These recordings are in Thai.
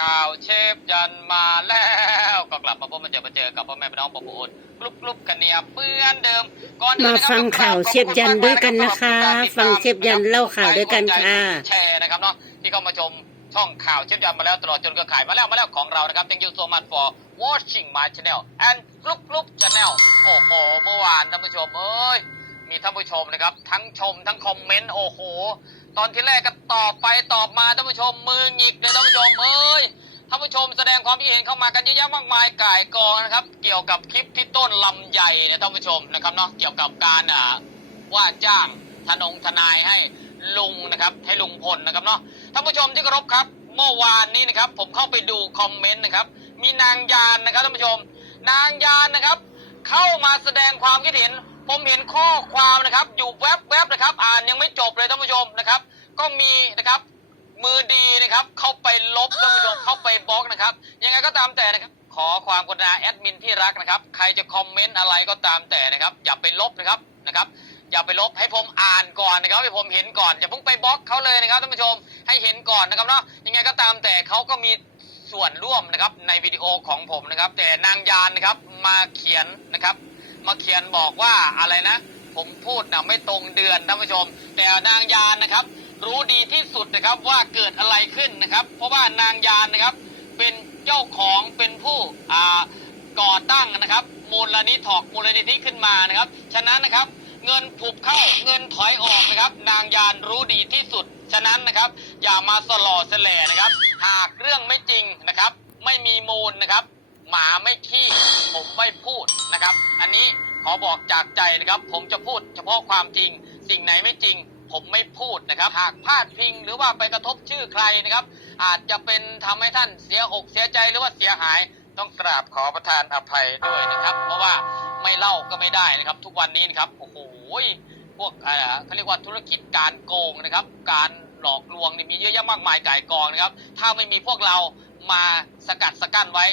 ข่าวเชฟยันมาแล้วก็กลับมาพบมาเจอมาเจอกับพ่อแม่พี่น้องปะปูนกลุบกลุบกันเนี่ยเปื้อนเดิมก่อนอื่นมานะครับฟังข่าวเชฟยันด้วยกันนะคะ ฟังเชฟยันเล่าข่าวด้วยกันค่ะแชร์นะครับเนาะที่เข้ามาชมช่องข่าวเชฟยันมาแล้วตลอดจนเครือข่ายมาแล้วมาแล้วของเรานะครับ thank you so much for watching my channel and กลุบกลุบ channel โอ้โหเมื่อวานท่านผู้ชมเอ้ยมีท่านผู้ชมนะครับ ทั้งชมทั้งคอมเมนต์โอ้โห ตอนที่แรกก็ตอบไปตอบมาท่านผู้ชมมือหงิกเลยท่านผู้ชมเอ้ยท่านผู้ชมแสดงความคิดเห็นเข้ามากันเยอะแยะมากมายก่ายกองนะครับ เกี่ยวกับคลิปที่ต้นลำใหญ่เนี่ยท่านผู้ชมนะครับเนาะเกี่ยวกับการอ่าว่าจ้างทนงทนายให้ลุงนะครับ ให้ลุงพลนะครับเนาะท่านผู้ชมที่เคารพครับ เมื่อวานนี้นะครับ ผมเข้าไปดูคอมเมนต์นะครับ มีนางยานนะครับท่านผู้ชม นางยานนะครับ เข้ามาแสดงความคิดเห็น ผมเห็นข้อความนะครับ อยู่แวบๆนะครับ อ่านยังไม่จบเลยท่านผู้ชมนะครับ ก็มีนะครับมือดีนะครับ เข้าไปลบท่านผู้ชมเข้าไปบล็อกนะครับ ยังไงก็ตามแต่นะครับ ขอความกรุณาแอดมินที่รักนะครับ ใครจะคอมเมนต์อะไรก็ตามแต่นะครับ อย่าไปลบนะครับนะครับ อย่าไปลบให้ผมอ่านก่อนนะครับให้ผมเห็นก่อนอย่าเพิ่งไปบล็อกเขาเลยนะครับท่านผู้ชมให้เห็นก่อนนะครับเนาะยังไงก็ตามแต่เขาก็มีส่วนร่วมนะครับในวิดีโอของผมนะครับ แต่นางยานนะครับมาเขียนนะครับ มาเขียนบอกว่าอะไรนะ ผมพูดนะไม่ตรงเดือนท่านผู้ชม แต่นางยานนะครับ รู้ดีที่สุดนะครับว่าเกิดอะไรขึ้นนะครับ เพราะว่านางยานนะครับ เป็นเจ้าของเป็นผู้อ่าก่อตั้งนะครับ มูลนิธิถอกมูลนิธิขึ้นมานะครับ ฉะนั้นนะครับ เงินผุบเข้าเงินถอยออกนะครับ นางยานรู้ดีที่สุด ฉะนั้นนะครับ อย่ามาสลอสแสลนะครับ หากเรื่องไม่จริงนะครับ ไม่มีมูลนะครับ หมาไม่ขี้ผมไม่พูดนะครับ อันนี้ขอบอกจากใจนะครับ ผมจะพูดเฉพาะความจริง สิ่งไหนไม่จริง ผมไม่พูดนะครับ หากพลาดพิงหรือว่าไปกระทบชื่อใครนะครับ อาจจะเป็นทำให้ท่านเสียอกเสียใจหรือว่าเสียหาย ต้องกราบขอประทานอภัยด้วยนะครับ เพราะว่าไม่เล่าก็ไม่ได้นะครับ ทุกวันนี้นะครับโอ้โหพวกอะไรเขาเรียกว่าธุรกิจการโกงนะครับ การหลอกลวงนี่มีเยอะแยะมากมายก่ายกองนะครับ ถ้าไม่มีพวกเรามาสกัดสกั้นไว้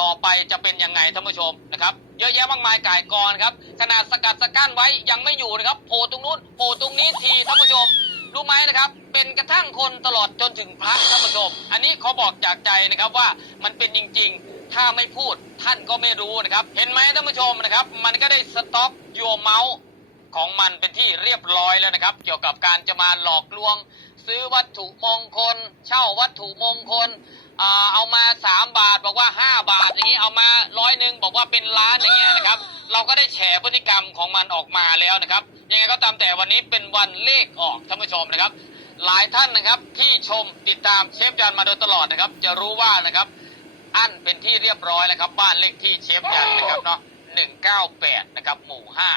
ต่อไปจะเป็นยังไงท่านผู้ชมนะครับ เยอะแยะมากมายก่ายกองนะครับ ขนาดสกัดสกั้นไว้ยังไม่อยู่นะครับโผล่ตรงนู้นโผล่ตรงนี้ทีท่านผู้ชมรู้ไหมนะครับ เป็นกระทั่งคนตลอดจนถึงพระท่านผู้ชม อันนี้ขอบอกจากใจนะครับว่ามันเป็นจริง ๆ ถ้าไม่พูดท่านก็ไม่รู้นะครับ เห็นไหมท่านผู้ชมนะครับ มันก็ได้สต็อปโยเมาส์ของมันเป็นที่เรียบร้อยแล้วนะครับ เกี่ยวกับการจะมาหลอกลวง ซื้อวัตถุมงคล เช่าวัตถุมงคล อ่าเอามาสามบาทบอกว่าห้าบาทอย่างนี้เอามาร้อยหนึ่งบอกว่าเป็นล้านอย่างเงี้ยนะครับ เราก็ได้แฉพฤติกรรมของมันออกมาแล้วนะครับ ยังไงก็ตามแต่วันนี้เป็นวันเลขออกท่านผู้ชมนะครับ หลายท่านนะครับที่ชมติดตามเชฟยันมาโดยตลอดนะครับ จะรู้ว่านะครับ อันเป็นที่เรียบร้อยแล้วครับ บ้านเลขที่เชฟยันนะครับเนาะหนึ่งเก้าแปดนะครับ หมู่ห้า